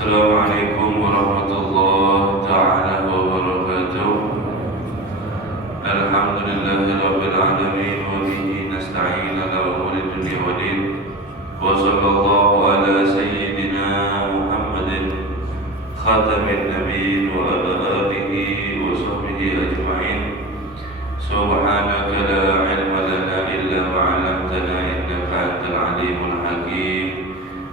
Assalamualaikum warahmatullahi ta'ala wabarakatuh. Alhamdulillahirabbil alamin wa bihi nasta'in ala umuri dunya waddin. Wa sallallahu ala sayyidina Muhammadin khatamin nabiyyin wa ala alihi wa sahbihi ajma'in. Subhanaka la ilma lana illa ma 'allamtana innaka antal alimul hakim.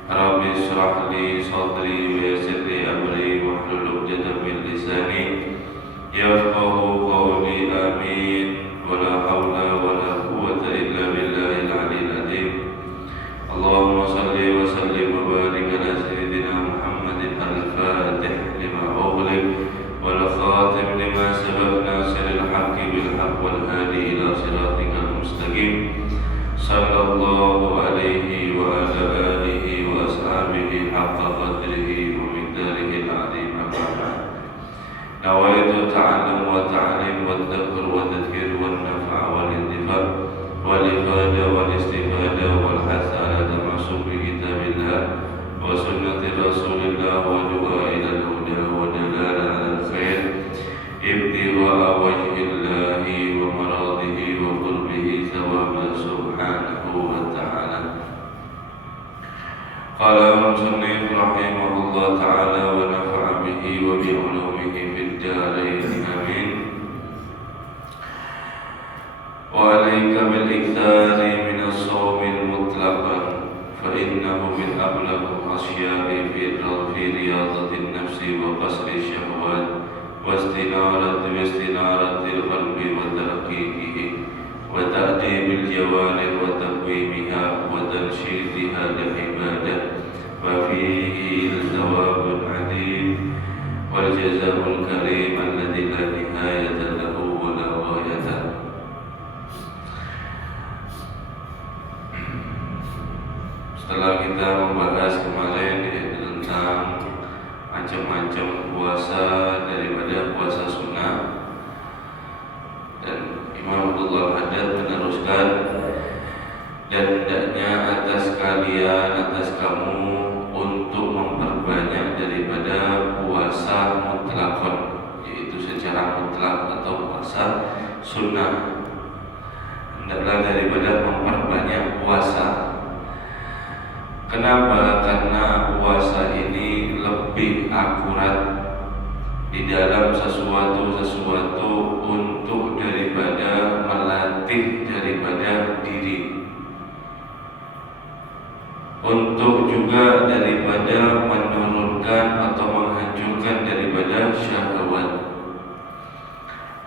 Rabbi shrah li sadri wa yassir li amri wahlul 'uqdatam min lisani yafqahu qawli. Amin. Wala haula wala quwwata illa billahil 'aliyyil 'azim. Allahumma shalli wa sallim wa barik ala sayyidina Muhammadin al-fatih lima ughliq wal khatim lima sabaq nasiril haqqi bil haqq wal hadi ila siratikal mustaqim. Sallallahu alaihi wa ala alihi wa ashabihi haqqa qadrihi wa miqdarihi al-'azim. Nawaitu ta'allum wa ta'lim wa tadabur wa tadhkir wa nafa' wal intifa' wal ifada wal istifada wal hath ala tamasuk bi kitabillah wa sunnati rasulillah wa du'a ila al-huda wa dalala ala al-khair ibtigha'a wajhillahi wa maradihi wa qurbihi thawabah subhanahu wa ta'ala. Qala musannif rahimahullah ta'ala wa nafa'a bihi wa bi ulumihi fid darain amin. Wa alayka bil iktsari min as-sawmi mutlaqan fa innahu min ablaghi asya'i fi riyadati an-nafsi wa qasri syahwat wa istinarati al-qalbi wa tarqiqihi wa ta'dibil jawarih wa taqwimiha wa tanshitiha lil ibadah wa fihi thawabun 'azim wal jazaa'ul karim alladzi la nihayata lahu wa la ghayata. Setelah kita membahas kemarin tentang macam-macam puasa daripada puasa sunnah, dan Imam Abdullah Haddad meneruskan, dan hendaknya atas kalian, atas kamu untuk memperbanyak daripada puasa mutlakon, yaitu secara mutlak atau puasa sunnah. Hendaklah daripada memperbanyak puasa. Kenapa? Karena puasa ini lebih akurat di dalam sesuatu untuk daripada melatih daripada diri, untuk juga daripada menurunkan atau menghancurkan daripada syahwat,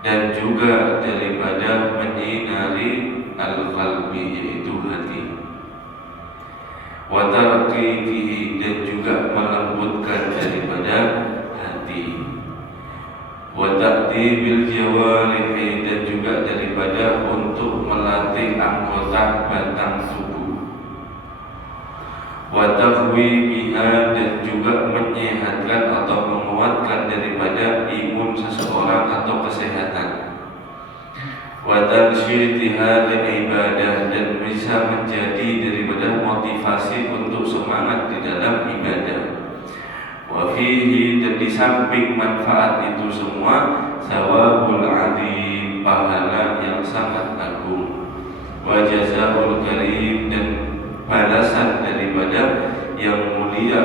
dan juga daripada menyinari al-qalbi, yaitu hati, wa tarqiqihi, dan juga melembutkan daripada hati, wa ta'dibil jawarihi, dan juga daripada untuk melatih anggota batang tubuh, wa taqwimiha, dan juga menyehatkan atau menguatkan daripada imun seseorang atau kesehatan, wa tansyitiha lil ibadah, dan bisa menjadi daripada motivasi untuk semangat di dalam ibadah. Wa fihi, dan di samping manfaat itu semua, thawabul 'azim, pahala yang sangat agung, wa jazaa'ul karim, dan balasan daripada yang mulia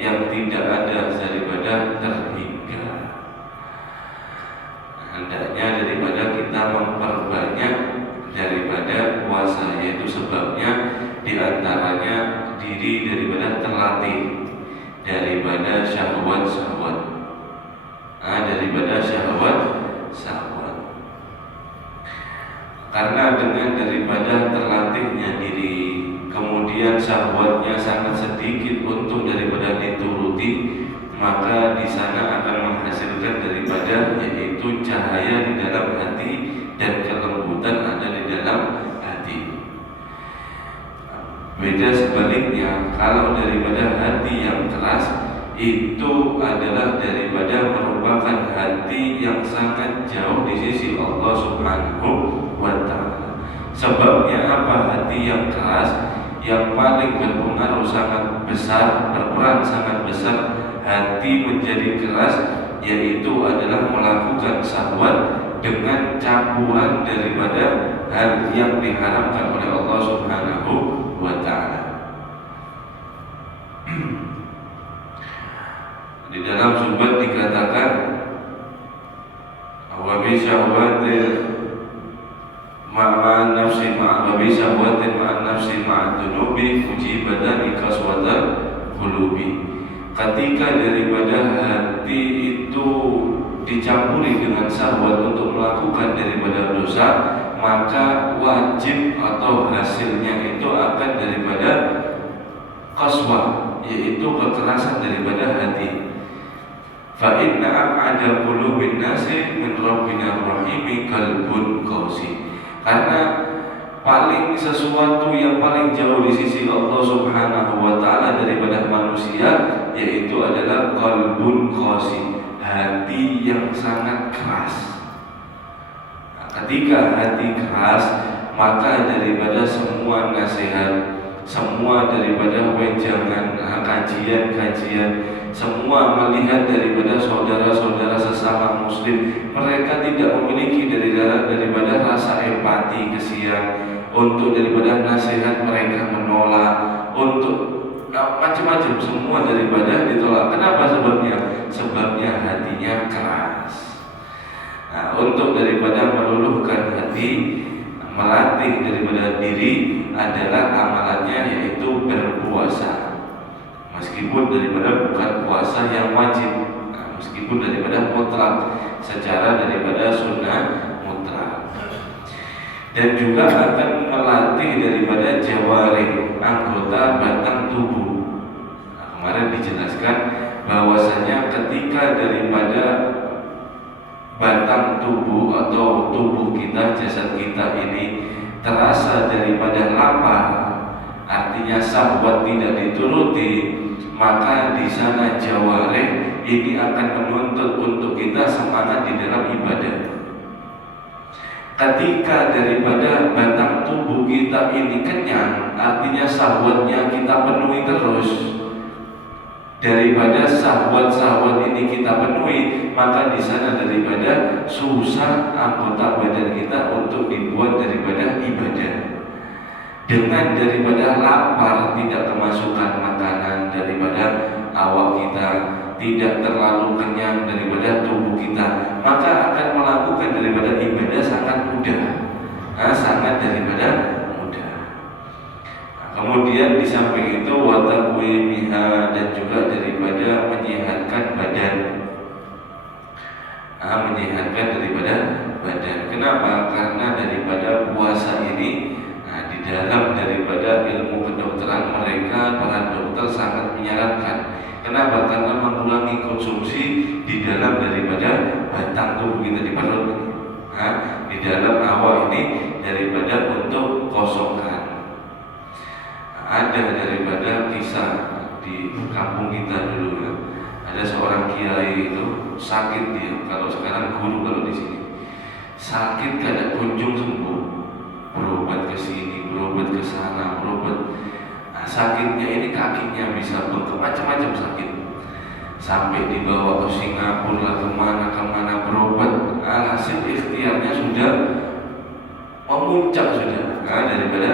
yang tidak ada daripada terhingga. Hendaknya daripada kita memperbanyak daripada puasa, yaitu sebabnya diantaranya diri daripada terlatih daripada syahwat-syahwat, daripada syahwat-syahwat. Karena dengan daripada terlatihnya diri, kemudian syahwatnya sangat sedikit untuk daripada dituruti, maka di sana akan menghasilkan daripada yaitu cahaya di dalam hati dan kelembutan ada di dalam hati. Beda sebaliknya, kalau daripada hati yang keras itu adalah daripada merupakan hati yang sangat jauh di sisi Allah Subhanahu wa ta'ala. Sebabnya apa? Hati yang keras yang paling berpengaruh sangat besar, berperan sangat besar hati menjadi keras, yaitu adalah melakukan syahwat dengan campuran daripada hal yang diharamkan oleh Allah Subhanahu wa ta'ala. Di dalam subat dikatakan wa bi syahwatin ma'a nafsi ma'a bi syahwatin ma'a nafsi ma'a dunubi ujibatan ikaswatan qulubi. Ketika daripada hati itu dicampuri dengan syahwat untuk melakukan daripada dosa, maka wajib atau hasilnya itu akan daripada qaswah, yaitu kekerasan daripada hati. Fa inna ab'ada qulubin nasi min rabbina rahimi qalbun qasi. Karena paling sesuatu yang paling jauh di sisi Allah Subhanahu wa ta'ala daripada manusia, yaitu adalah qalbun qasi, hati yang sangat keras. Nah, ketika hati keras, maka daripada semua nasihat, semua daripada wejangan, kajian-kajian, semua melihat daripada saudara-saudara sesama muslim, mereka tidak memiliki daripada rasa empati, kesian, untuk daripada nasihat mereka menolak, untuk macam-macam, semua daripada ditolak. Kenapa sebabnya? Sebabnya hatinya keras. Nah, untuk daripada meluluhkan hati, melatih daripada diri adalah amalannya, yaitu berpuasa. Meskipun daripada bukan puasa yang wajib, meskipun daripada mutlak, secara daripada sunnah mutlak. Dan juga akan melatih daripada jawarih, anggota batang tubuh. Nah, kemarin dijelaskan bahwasanya ketika daripada batang tubuh atau tubuh kita, jasad kita ini terasa daripada lapar, artinya syahwat tidak dituruti, maka di sana jawarih ini akan menuntut untuk kita semangat di dalam ibadah. Ketika daripada batang tubuh kita ini kenyang, artinya syahwatnya kita penuhi terus. Daripada syahwat-syahwat ini kita penuhi, maka di sana daripada susah anggota badan kita untuk dibuat daripada ibadah. Dengan daripada lapar, tidak kemasukan makanan daripada awak kita, tidak terlalu kenyang daripada tubuh kita, maka akan melakukan daripada ibadah sangat mudah, sangat daripada mudah. Kemudian di samping itu wataqwimiha, dan juga daripada menyehatkan badan, menyehatkan daripada badan. Kenapa? Karena daripada puasa ini, di dalam daripada ilmu kedokteran mereka, para dokter sangat menyarankan. Kenapa? Karena mengurangi konsumsi di dalam daripada batang tubuh kita, di perut ini, di dalam awal ini, daripada untuk kosongkan. Ada daripada kisah di kampung kita dulu, ada seorang kiai itu sakit dia, kalau sekarang guru kalau di sini, sakit kada kunjung sembuh, berobat ke sini, berobat ke sana, berobat. Nah, sakitnya ini kakinya bisa bengkak, macam-macam sakit, sampai dibawa ke Singapura, kemana berobat. Alhasil ikhtiarnya sudah memuncak sudah, daripada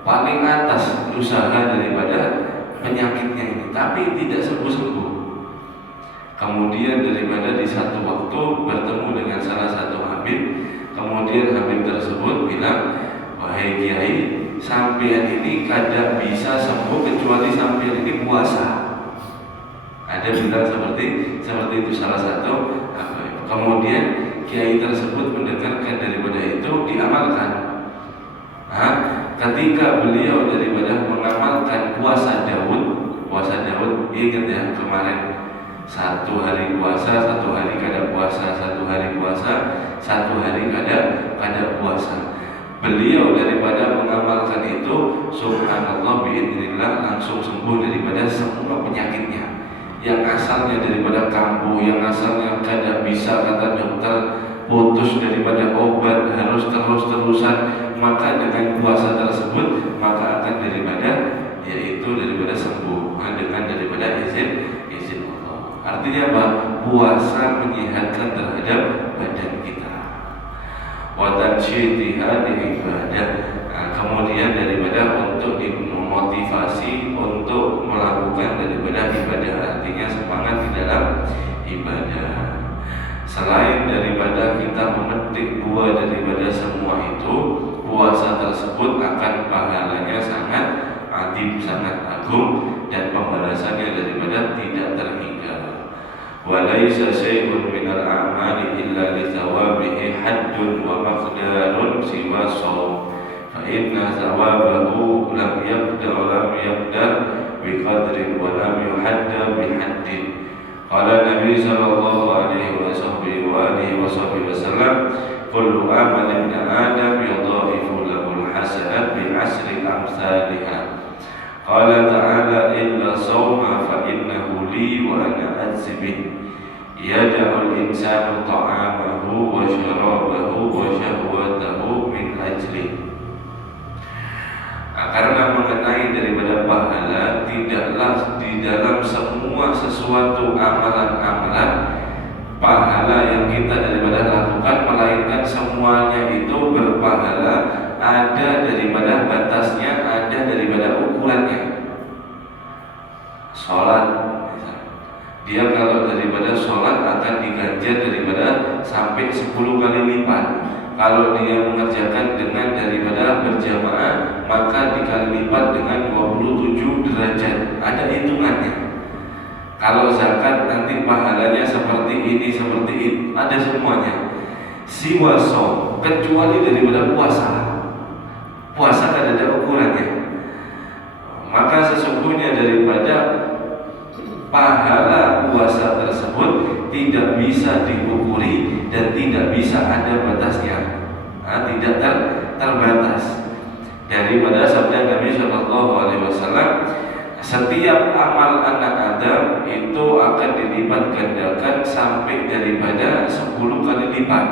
paling atas usaha daripada penyakitnya ini, tapi tidak sembuh-sembuh. Kemudian daripada di satu waktu bertemu dengan salah satu habib, kemudian habib tersebut bilang, wahai kiai, sampean ini kada bisa sembuh kecuali sampean ini puasa. Ada bilang seperti itu salah satu habib. Kemudian kiai tersebut mendengarkan daripada itu, diamalkan. Ketika beliau daripada mengamalkan puasa Daud, ingat ya kemarin, satu hari puasa, satu hari kada puasa, satu hari puasa, satu hari kada puasa. Beliau daripada mengamalkan itu, subhanallah biidznillah, langsung sembuh daripada semua penyakitnya. Yang asalnya daripada kambuh, yang asalnya kada bisa, kata dokter, putus daripada obat, harus terus-terusan, maka dengan puasa tersebut maka akan daripada, yaitu daripada sembuh, dengan daripada izin Allah. Artinya apa? Puasa menyehatkan terhadap badan kita. Wa tansyitiha ibadah. Kemudian daripada untuk dimotivasi untuk melakukan daripada ibadah, artinya semangat di dalam ibadah. Selain daripada kita memetik buah daripada semua itu, puasa tersebut akan pahalanya sangat adil, sangat agung, dan pembalasannya daripada tidak terhingga. Walaysa syai'un minal a'mali illa li thawabihi haddun wa maqdarun siwa shaum fa inna thawabahu lam yaqdar bi qadrin wa lam yuhadda bi haddin. Qala Nabi sallallahu alaihi wasallam kullu amalin min adam yudha'ifu lahu al-hasanat bi 'ashri amsalha. Qala ta'ala illa sawma fa innahu li wa ana ajzi bih. Yada'u al-insanu ta'amahu wa syarabahu wa syahwatahu min ajli. Karena mengenai daripada pahala, tidaklah di dalam semua sesuatu amalan-amalan pahala yang kita daripada lakukan, melainkan semuanya itu berpahala, ada daripada batasnya, ada daripada ukurannya. Sholat, dia kalau daripada sholat akan diganjar daripada sampai 10 kali lipat. Kalau dia mengerjakan dengan daripada berjamaah, maka dikali lipat dengan 27 derajat. Ada hitungannya. Kalau zakat nanti pahalanya seperti ini, seperti itu, ada semuanya. Siwa shaum, kecuali daripada puasa. Puasa kan ada ukurannya. Maka sesungguhnya daripada pahala puasa tersebut tidak bisa diukuri dan tidak bisa ada batasnya, tidak terbatas. Daripada sabda Nabi Shallallahu Alaihi Wasallam, setiap amal anak Adam itu akan dilipat gandakan sampai daripada 10 kali lipat.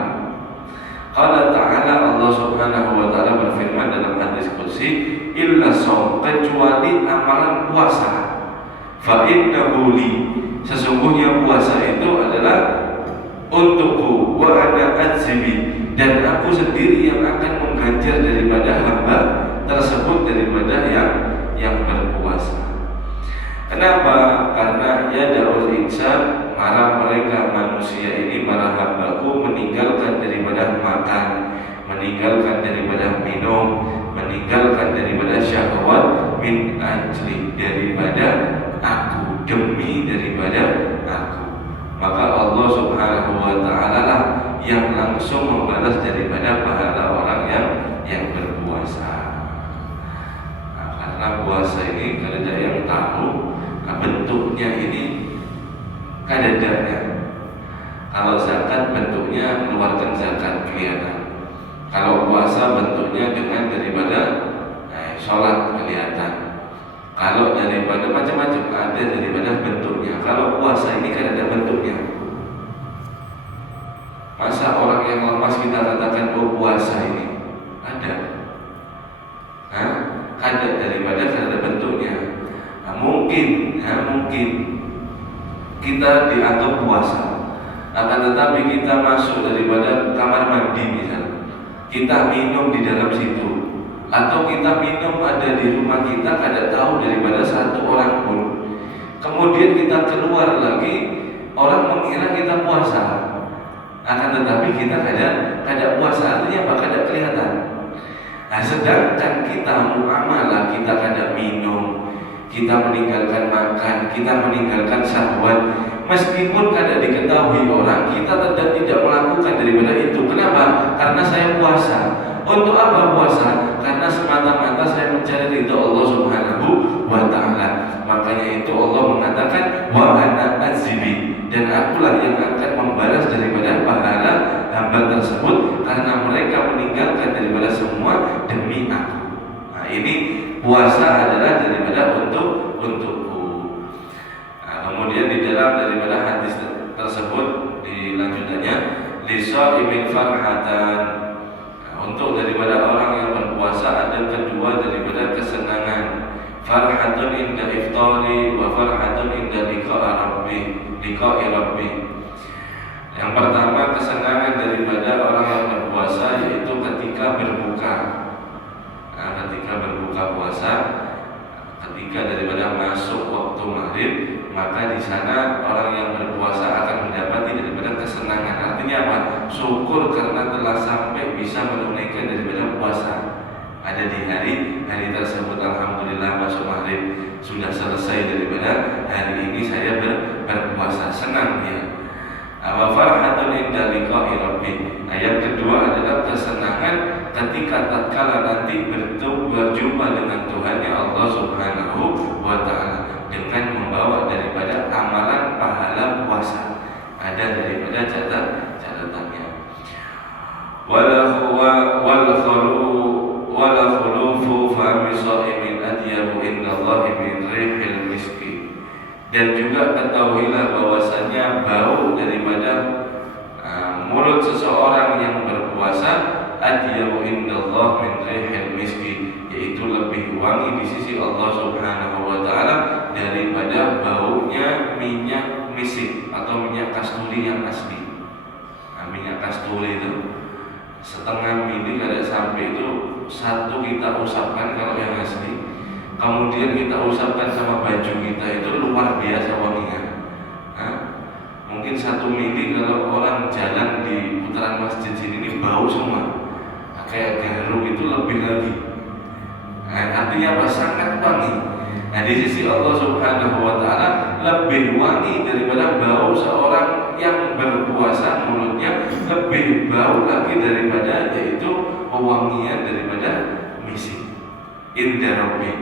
Qala ta'ala, Allah Subhanahu wa taala berfirman dalam hadis qudsi, illa shaum, kecuali amalan puasa. Fa innahu li, sesungguhnya puasa itu adalah untukku, wa ana ajzi, dan aku sendiri yang akan mengganjar daripada hamba tersebut daripada yang berpuasa. Kenapa? Karena ya daul insan, marah mereka manusia ini, marah hambaku, meninggalkan daripada makan, meninggalkan daripada minum, meninggalkan daripada syahwat, min ajli, daripada aku, demi daripada aku. Maka Allah Subhanahu wa taala lah yang langsung membalas daripada pahala orang yang berpuasa. Karena puasa ini kada yang tahu bentuknya ini kadadanya. Kalau zakat bentuknya mengeluarkan zakat kelihatan. Kalau puasa bentuknya dengan daripada sholat kelihatan. Kalau daripada macam-macam ada daripada bentuknya. Kalau puasa ini kan ada bentuknya. Masa orang yang lemas kita katakan puasa ini ada? Ada daripada kan ada bentuknya. Mungkin kita dianggap puasa, akan tetapi kita masuk daripada kamar mandi misalnya, kita minum di dalam situ, atau kita minum ada di rumah kita, kada tahu daripada satu orang pun. Kemudian kita keluar lagi, orang mengira kita puasa, akan tetapi kita kada puasa, artinya apa? Kada kelihatan. Nah, sedangkan kita muamalah, kita kada minum, kita meninggalkan makan, kita meninggalkan syahwat, meskipun kada diketahui orang, kita tetap tidak melakukan daripada itu. Kenapa? Karena saya puasa. Untuk apa puasa? Karena semata-mata saya mencari ridha Allah Subhanahu wa taala. Makanya itu Allah mengatakan wa ana azibi, dan akulah yang akan membalas daripada pahala hamba tersebut karena mereka meninggalkan daripada semua demi aku. Nah, ini puasa adalah daripada untukku. Nah, kemudian di dalam daripada hadis tersebut di lanjutannya, lisaimin farhatan, untuk daripada orang yang berpuasa ada kedua daripada kesenangan. farhatun inda iftari wa farhatun inda liqa'i rabbi. Yang pertama, kesenangan daripada orang yang berpuasa yaitu ketika berbuka. Nah, ketika berbuka puasa, ketika daripada masuk waktu maghrib, maka di sana orang yang berpuasa akan mendapati daripada kesenangan. Artinya apa? Syukur karena telah sampai bisa menunaikan daripada puasa. Ada di hari tersebut, alhamdulillah masuk maghrib, sudah selesai daripada hari ini saya berpuasa, senang dia. Wa farhatun inda liqa'i rabbi. Ayat kedua adalah kesenangan ketika tatkala nanti berjumpa dengan Tuhannya Allah Subhanahu wa taala dengan membawa daripada amalan pahala puasa. Ada daripada catatannya. Wala khulufu fami sha'imin atyabu indallahi min rihil miski. Dan juga ketahuilah bahwasanya bau daripada mulut seseorang yang berpuasa atyabu indallah min rihil miski, yaitu lebih wangi di sisi Allah Subhanahu wa taala daripada baunya minyak misik atau minyak kasturi yang asli. Minyak kasturi itu setengah mili kada sampai itu satu kita usapkan kalau yang asli. Kemudian kita usapkan sama baju kita, itu luar biasa wanginya. Mungkin 1 mili kalau orang jalan di putaran masjid ini bau semua. Kayak garu itu lebih lagi. Artinya apa? Sangat wangi. Nah, di sisi Allah Subhanahu wa taala lebih wangi daripada bau seorang yang berpuasa, mulutnya lebih bau lagi daripada yaitu pewangian daripada misik. Inda rabbi,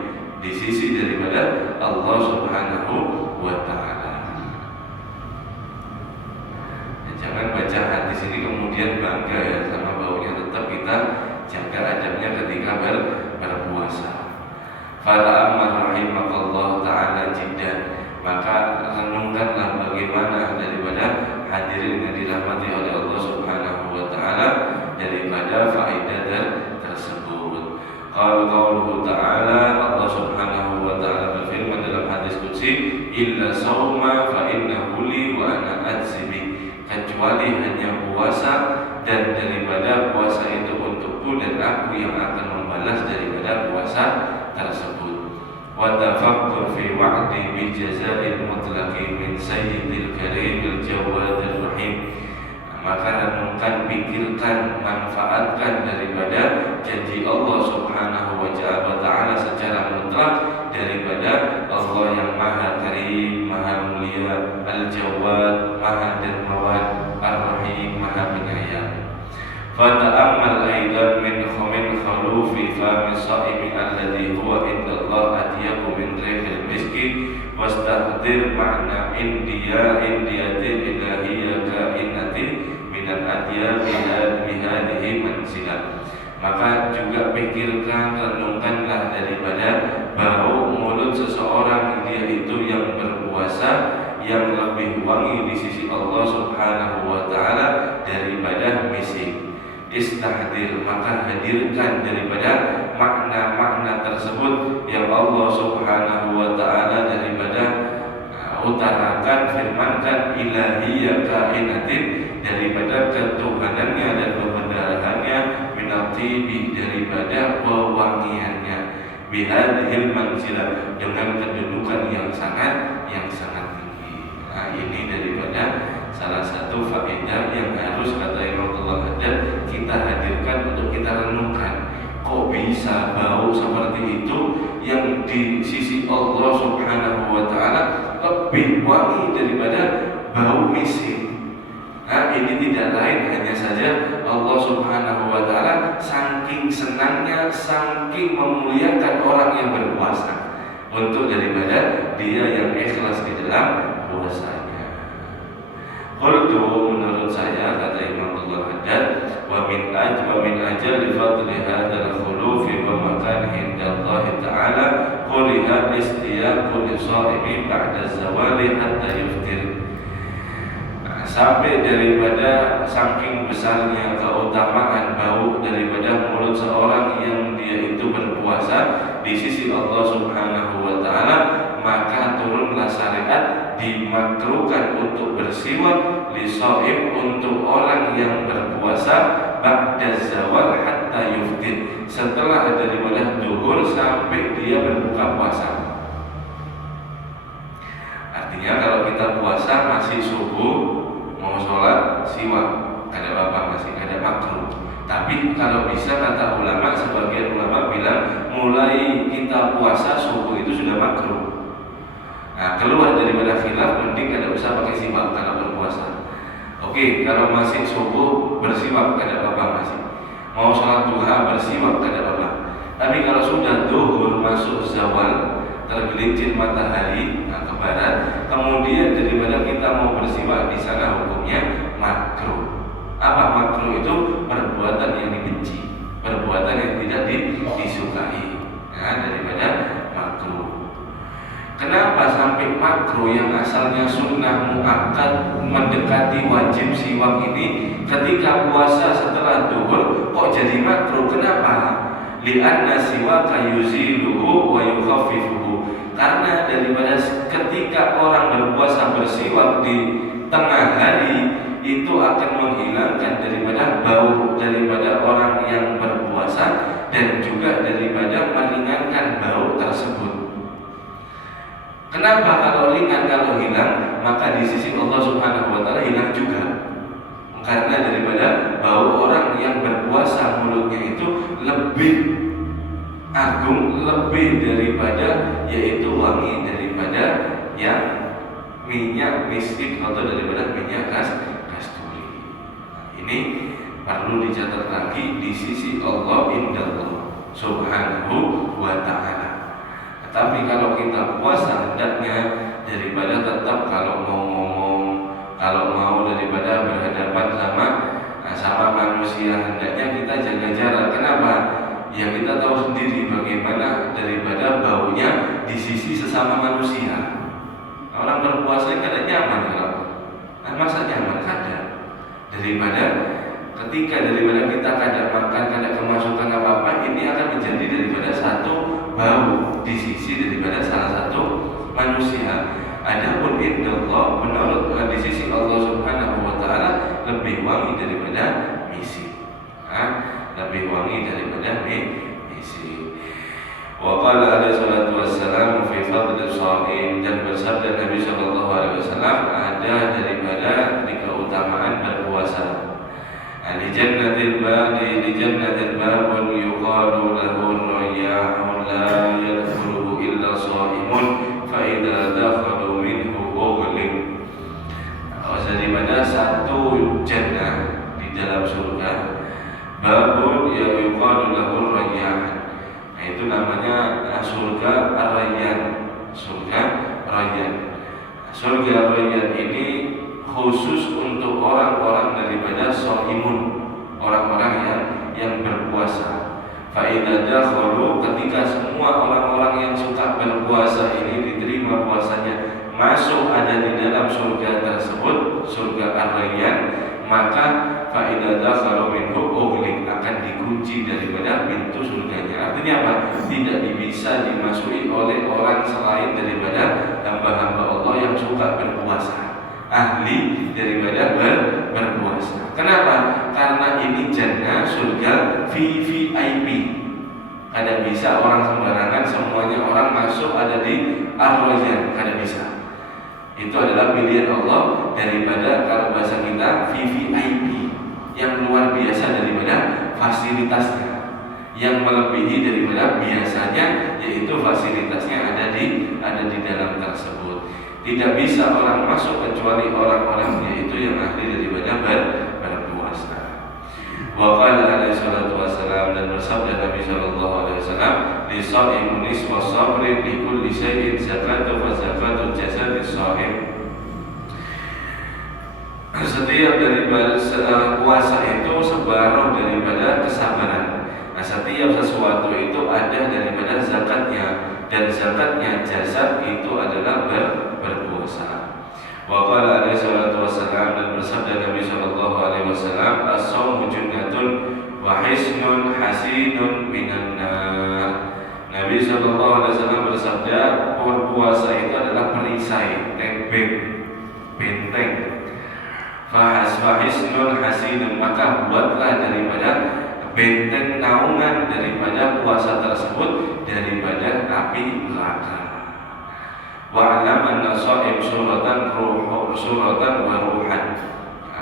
di sisi daripada Allah Subhanahu wa taala. Jangan baca hadis ini kemudian bangga ya sama baunya, tetap kita jaga adabnya ketika berpuasa. Fala amar rahimakallah ta'ala jiddan. Maka renungkanlah bagaimana daripada hadirin yang dirahmati oleh Allah Subhanahu wa taala daripada faedah tersebut. Qauluhu ta'ala, Allah Subhanahu wa taala berfirman dalam hadis qudsi, illa shauma fa innahu li wa ana ajzibi. Kecuali hanya puasa, dan daripada puasa itu untukku dan aku yang akan membalas daripada puasa tersebut. Wa tafakkur fi wa'di bi jazaa'il mutlaqi min sayyidil karimil jawadil rahim. Maka renungkan, pikirkan, manfaatkan daripada janji Allah Subhanahu wa ta'ala secara mutlak daripada Allah yang Maha Karim, Maha Mulia, Al-Jawad, Maha Dermawan, Ar-Rahim, Maha Penyayang. Fata'ammal aidan min khalufi fami sha'imi alladhi huwa indallah atyabu min rihil miski wastahdir ma'na indiyatin ilahiyya kainati minal atyabi bihadihi mansilah. Maka juga pikirkan, renungkanlah daripada bau mulut seseorang dia itu yang berpuasa yang lebih wangi di sisi Allah Subhanahu wa taala daripada misik. Istahdir, maka hadirkan daripada makna-makna tersebut yang Allah Subhanahu wa ta'ala daripada utarakan, firmankan ilahiyya kainatin, daripada ketuhanannya dan pembendaraannya, minatibi, daripada pewangiannya, bihadhil manzilah, dengan kedudukan yang sangat tinggi. Nah, ini daripada salah satu faedah yang harus kata Imam Haddad kita hadirkan untuk kita renungkan. Kok bisa bau seperti itu yang di sisi Allah Subhanahu wa ta'ala lebih wangi daripada bau misik? Nah, ini tidak lain hanya saja Allah Subhanahu wa ta'ala saking senangnya, saking memuliakan orang yang berpuasa untuk daripada dia yang ikhlas di dalam puasanya. Qultu, menurut saya kata Imam Haddad, wa min ajal fadli hadzal khulufi wa makan indallahi ta'ala quriha istiyaqu lisa'imi ba'da zawali hatta yuftir. Sampai daripada saking besarnya keutamaan bau daripada mulut seorang yang dia itu itu berpuasa di sisi Allah Subhanahu wa taala, maka turunlah syariat dimakruhkan untuk bersiwak lisaim untuk orang yang berpuasa ba'da zawal hatta yuftir, setelah daripada duhur sampai dia berbuka puasa. Artinya kalau kita puasa masih subuh mau sholat siwak, ada apa masih ada makruh. Tapi kalau bisa kata ulama, sebagian ulama bilang mulai kita puasa subuh itu sudah makruh. Nah, keluar daripada khilaf mending kada usah pakai siwak kalau berpuasa. Oke, kalau masih subuh bersiwak kada apa-apa masih. Mau sholat duha bersiwak kada apa-apa. Tapi kalau sudah duhur masuk zawal, tergelincir matahari ke barat, kemudian daripada kita mau bersiwak, di sana hukumnya makruh. Apa makruh itu? Perbuatan yang dibenci, perbuatan yang tidak disukai. Nah, daripada makruh. Kenapa sampai makruh yang asalnya sunnah muakkad mendekati wajib siwak ini ketika puasa setelah duhur kok jadi makruh? Kenapa? Li'anna siwaka yuziluhu wa yukhaffifuhu. Karena daripada ketika orang berpuasa bersiwak di tengah hari itu akan menghilangkan daripada bau daripada orang yang berpuasa dan juga daripada meringankan bau tersebut. Kenapa kalau ringan, kalau hilang, maka di sisi Allah Subhanahu wa taala hilang juga. Karena daripada bau orang yang berpuasa mulutnya itu lebih agung, lebih daripada yaitu wangi daripada yang minyak mistik atau daripada minyak kasturi. Ini perlu dicatat lagi di sisi Allah indallah Subhanahu wa taala. Tapi kalau kita puasa hendaknya daripada tetap kalau mau ngomong, kalau mau daripada berhadapan sama manusia, hendaknya kita jaga jarak. Kenapa? Ya kita tahu sendiri bagaimana daripada baunya di sisi sesama manusia. Orang berpuasa kada nyaman kalau masa nyaman kada daripada ketika daripada kita kada makan, kada kemasukan apa-apa, ini akan menjadi daripada satu bau di sisi daripada salah satu manusia. Adapun indallah menurut di sisi Allah Subhanahu wa taala lebih wangi daripada misi. Lebih wangi daripada misi. Wa qala alaihi salatu wassalam fi fadl shaim, dan bersabda Nabi sallallahu alaihi wasallam ada daripada keutamaan berpuasa. Di jannatil babun yuqalu lahu ar-rayyan la yadkhuluhu illa shaimun fa idza dakhalu minhu ughliq. Daripada satu jannah di dalam surga, babun yang yuqalu lahu ar-rayyan. Nah, itu namanya surga ar-rayyan. Surga rayyan. Surga rayyan ini khusus untuk orang-orang daripada shaimun, orang-orang yang berpuasa. Fa idza dakhalu, ketika semua orang-orang yang suka berpuasa ini diterima puasanya masuk ada di dalam surga tersebut, surga ar-rayyan, maka fa idza dakhalu minhu ughliq, akan dikunci daripada pintu surganya. Artinya apa? Tidak bisa dimasuki oleh orang selain daripada hamba-hamba Allah yang suka berpuasa, ahli daripada berpuasa. Kenapa? Karena ini jannah surga VVIP. Kada bisa orang sembarangan semuanya orang masuk ada di ar-rayyan, kada bisa. Itu adalah pilihan Allah daripada kalau bahasa kita VVIP, yang luar biasa daripada fasilitasnya, yang melebihi daripada biasanya, yaitu fasilitasnya ada di dalam tersebut. Tidak bisa orang masuk kecuali orang-orang yaitu yang ahli daripada berpuasa. Wa qala alaihi salatu wassalam, dan bersabda Nabi sallallahu alaihi wasallam, li shaimin wa sabrin li kulli shay'in zakatu wa zakatu jasadi shaim. Setiap daripada puasa itu separuh daripada kesabaran. Nah, setiap sesuatu itu ada daripada zakatnya, dan zakatnya jasad itu adalah berpuasa. Wa qala alaihi salatu wassalam, dan bersabda Nabi sallallahu alaihi wasallam, as-shaumu junnatun wa hisnun hasinun minan nar. berpuasa itu adalah perisai, tembeng, benteng. Fahisnun hasinun, maka buatlah daripada benteng naungan daripada puasa tersebut daripada api neraka. Wa'lam anna shaim suratan wa ruhan.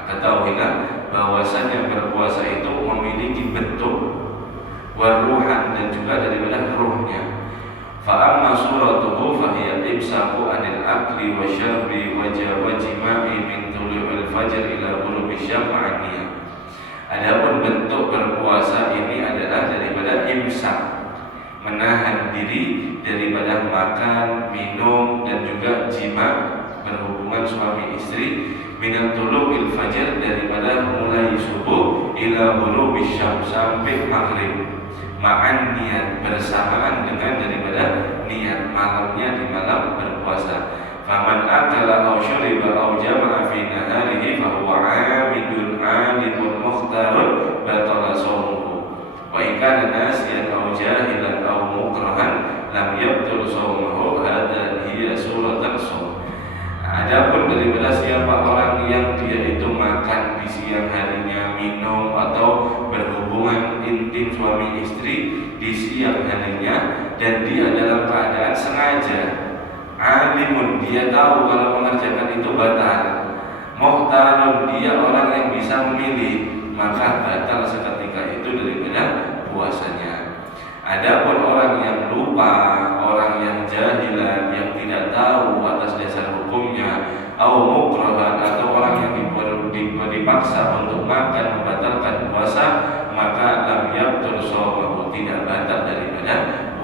Ketahuilah bahwasanya berpuasa itu memiliki bentuk wa ruhan dan juga daripada ruhnya. Fa amma suratuhu fa hiya imsaku anil akli wa syarbi wa jima'i min tulu'il fajr ila ghurubi syam'aniyah. Adapun bentuk berpuasa ini adalah daripada imsak, menahan diri daripada makan, minum dan juga jima, berhubungan suami istri, minal tulu'il fajr, daripada mulai subuh ila ghurubi syam, sampai maghrib, ma'an niat, bersamaan dengan daripada niat malamnya, di malam berpuasa. Faman akala aw syuriba aw jama'a fi naharihi fa huwa 'amidun 'alimun mukhtarun batala shaumuhu wa in kana nasiyan aw jahilan aw mukrahan lam yabtul shaumuhu. Hadza hiya suratan shaum. Adapun daripada siapa orang yang dia itu makan di siang harinya, minum atau berhubungan intim suami istri di siang harinya, dan dia dalam keadaan sengaja, alimun, dia tahu kalau mengerjakan itu batal, muhtarun, dia orang yang bisa memilih, maka batal seketika itu daripada puasanya. Adapun orang yang lupa, orang yang jahilan, yang tidak tahu atas dasar hukumnya, au mukrahan, atau orang yang dipaksa untuk makan membatalkan puasa, maka lam yabtul shaumahu, tidak batal daripada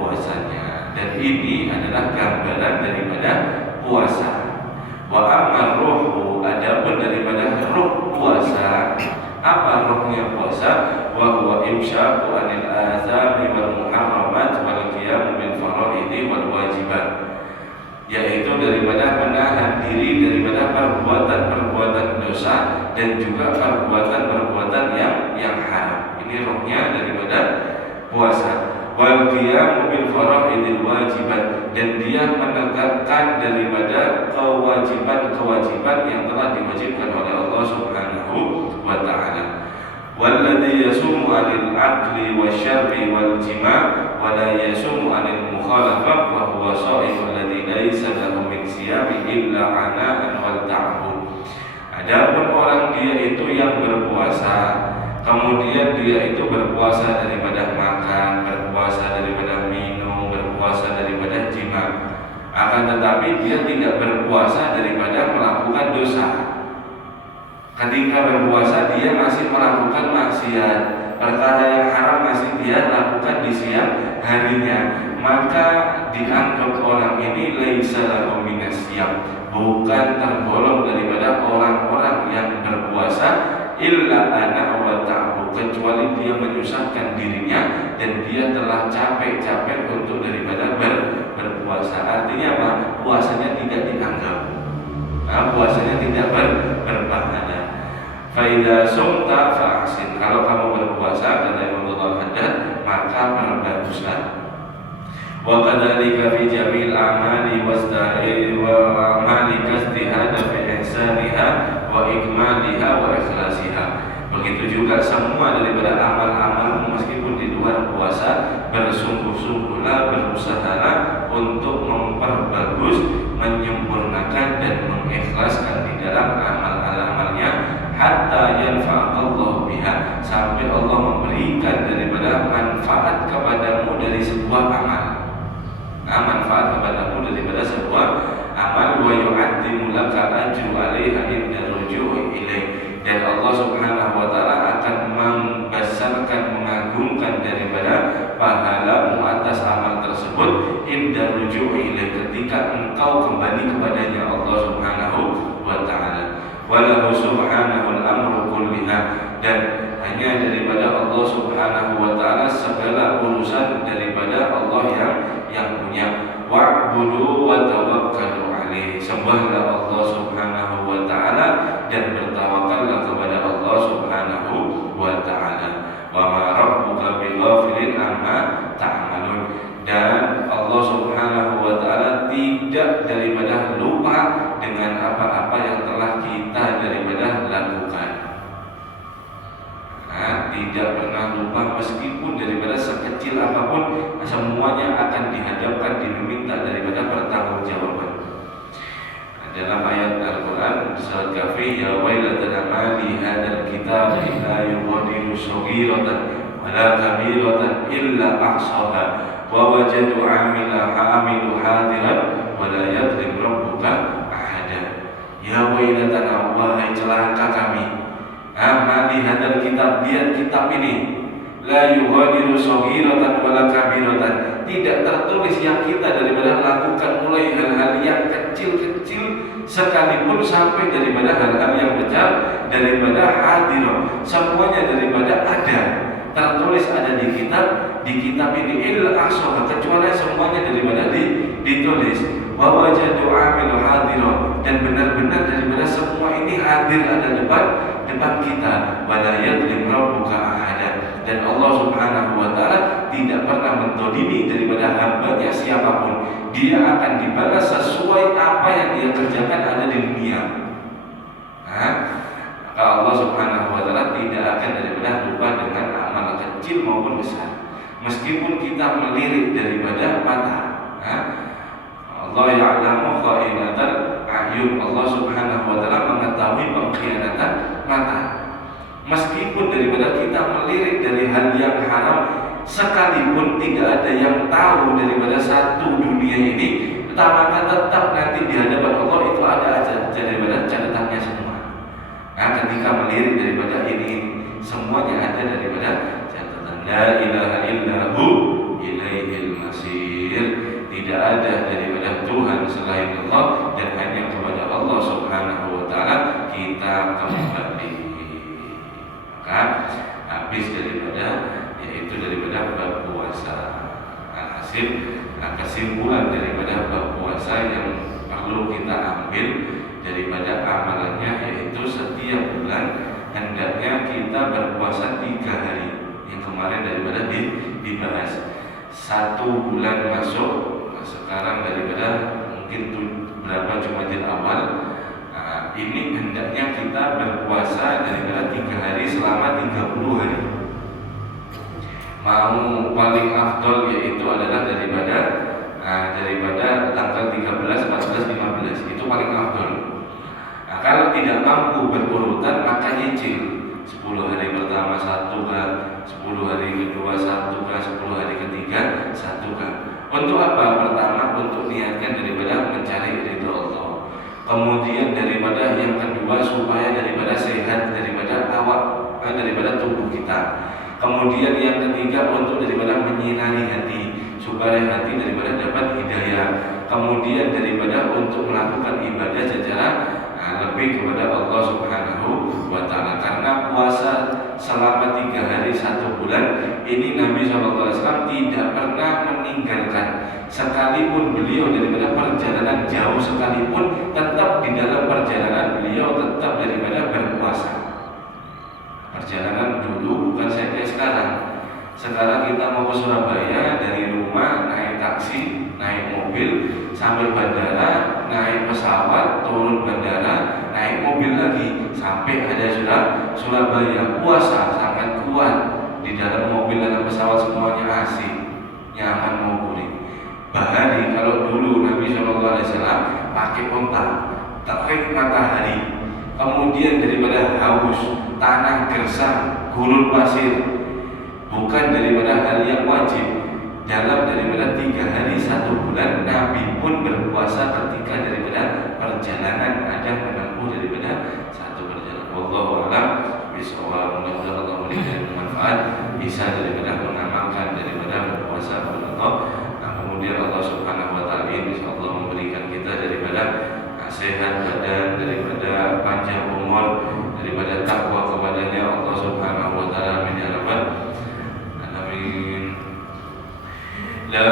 puasanya. Dan ini adalah gambaran daripada puasa. Wa amma ruhu, adapun daripada ruh puasa, apa ruhnya puasa? Wa huwa imsyaku anil azami wal muharramat wal qiyam bil faraidi wal wajibat, yaitu daripada menahan diri daripada perbuatan-perbuatan dosa dan juga perbuatan-perbuatan yang haram. Ini rohnya daripada puasa. Wal qiyam bil faraidil wajibat, dan dia menegakkan daripada kewajiban-kewajiban yang telah diwajibkan oleh Allah Subhanahu wa ta'ala. Walladhi yasumu 'anil 'aqli wasyarri wal jima' wa la yasumu 'anil mukhalafah wa huwa sha'imul ladzi laisa lahu min siyami illa 'ana'an wal ta'abbud. Adapun orang dia itu yang berpuasa, kemudian dia itu berpuasa daripada makan, berpuasa daripada minum, berpuasa daripada jima, akan tetapi dia tidak berpuasa daripada melakukan dosa. Ketika berpuasa dia masih melakukan maksiat, perkara yang haram masih dia lakukan di siang harinya, maka dianggap orang ini laisa lahu minas siyam, bukan tergolong daripada orang-orang yang berpuasa, illa ana wa ta'bu, kecuali dia menyusahkan dirinya dan dia telah capek-capek untuk daripada berpuasa. Artinya apa? Puasanya tidak dianggap, puasanya tidak berpahala. Faida sumta fa'asin, kalau kamu berpuasa kata Imam Al-Haddad, maka perbaguslah. Wa kadzalika fi jamil a'mali wasda'i wa a'mali kastihada fi ihsaniha wa ikmaliha wa ikhlasiha. Begitu juga semua daripada amal-amal meskipun di luar puasa, bersungguh-sungguhlah, berusahalah untuk memperbagus, menyempurnakan dan mengikhlaskan di dalam amal-amalnya, hatta yanfa'allahu biha, sampai Allah memberikan daripada manfaat kepadamu dari sebuah amal. Manfaat kepadamu daripada sebuah amal, wa yu'addimu laka ajru 'alaiha inda ruju'i ilaih, dan Allah Subhanahu wa ta'ala akan membesarkan, mengagungkan daripada pahalamu atas amal tersebut inda ruju'i ilaih, ketika engkau kembali kepadanya Allah Subhanahu wa ta'ala. Walahu subhanahu al-amru kulliha, dan hanya daripada Allah Subhanahu wa ta'ala segala urusan daripada Allah yang punya. Wa'budu wa tawakkalu alaih, sembahlah Allah Subhanahu wa ta'ala dan bertawakallah kepada Allah Subhanahu wa ta'ala. Wa ma rabbuka bighafilin amma ta'malun, dan Allah Subhanahu wa ta'ala tidak Allah, meskipun daripada sekecil apapun, semuanya akan dihadapkan, diminta daripada pertanggungjawaban. Dalam ayat Al-Quran surat Kahfi, ya wailatana ma li hadzal kitab la yughadiru shaghiratan wala kabiratan illa ahsaha wa wajadu 'amilu hadiran wala yadhlim rabbuka ahada. Ya wailatana, wahai celaka kami, ma li hadzal kitab, lihat kitab ini, la yughadiru shaghiratan wala kabiratan, tidak tertulis yang kita daripada lakukan, mulai hal-hal yang kecil-kecil sekalipun sampai daripada hal-hal yang besar, daripada hadirah, semuanya daripada ada, tertulis ada di kitab ini, illa ahsaha, kecuali semuanya daripada ditulis. Wa wajadu 'amilu hadirah, dan benar-benar daripada semua ini hadir, ada depan kita. Wala yadhlim rabbuka ahada, dan Allah Subhanahu wa ta'ala tidak pernah mendolimi daripada hambanya siapapun. Dia akan dibalas sesuai apa yang dia kerjakan ada di dunia. Maka Allah Subhanahu wa ta'ala tidak akan daripada lupa dengan amal kecil maupun besar, meskipun kita melirik daripada mata. Allah ya'lamu kha'inatal a'yun, Allah Subhanahu wa ta'ala mengetahui pengkhianatan mata. Meskipun daripada kita melirik dari hal yang haram, sekalipun tidak ada yang tahu daripada satu dunia ini, maka tetap nanti di hadapan Allah itu ada aja daripada catatannya semua. Nah, ketika melirik daripada ini, semuanya ada daripada catatan. La ilaha illahu ilaihil masir, tidak ada daripada Tuhan selain Allah, dan hanya kepada Allah Subhanahu wa ta'ala kita kembali. Maka habis daripada, yaitu daripada bab puasa. Alhasil, kesimpulan daripada bab puasa yang perlu kita ambil daripada amalannya, yaitu setiap bulan hendaknya kita berpuasa 3 hari. Yang kemarin daripada dibahas, 1 bulan masuk, sekarang daripada mungkin berapa Jumadil Awal, ini hendaknya kita berpuasa daripada 3 hari selama 30 hari. Mau paling afdol yaitu adalah daripada tanggal 13, 14, 15, itu paling afdol. Kalau tidak mampu berurutan, maka nyicil 10 hari pertama 1 kah, 10 hari kedua 1 kah, 10 hari ketiga 1 kah. Untuk apa? Pertama, untuk niatkan daripada mencari ridho Allah. Kemudian daripada yang kedua, supaya daripada sehat daripada daripada tubuh kita. Kemudian yang ketiga, untuk daripada menyinari hati, supaya hati daripada dapat hidayah. Kemudian daripada untuk melakukan ibadah secara lebih kepada Allah Subhanahu wa ta'ala. Karena puasa selama 3 hari 1 bulan ini Nabi SAW tidak pernah meninggalkan, sekalipun beliau daripada perjalanan jauh sekalipun, tetap di dalam perjalanan beliau tetap daripada berpuasa. Perjalanan dulu bukan kayak sekarang. Sekarang kita mau ke Surabaya, dari rumah naik taksi, naik mobil sampai bandara, naik pesawat, turun bandara, naik mobil lagi sampai ada Surabaya. Puasa sangat kuat, di dalam mobil dan pesawat semuanya asik, nyaman mau guring. Bahari kalau dulu Nabi SAW pakai onta, terik matahari, kemudian daripada haus, tanah gersang, gurun pasir, bukan daripada hal yang wajib. Dalam daripada 3 hari 1 bulan, Nabi pun berpuasa ketika daripada perjalanan, ada menempuh daripada 1 perjalanan. Wallahu a'lam bishawab. Mudah-mudahan Allah memberikan manfaat, bisa daripada mengamalkan daripada berpuasa kepada Allah. Kemudian Allah Subhanahu wa ta'ala insyaallah memberikan kita daripada sehat badan, daripada panjang umur, daripada takwa kepadanya Allah Subhanahu wa ta'ala. Amin ya rabbal alamin. La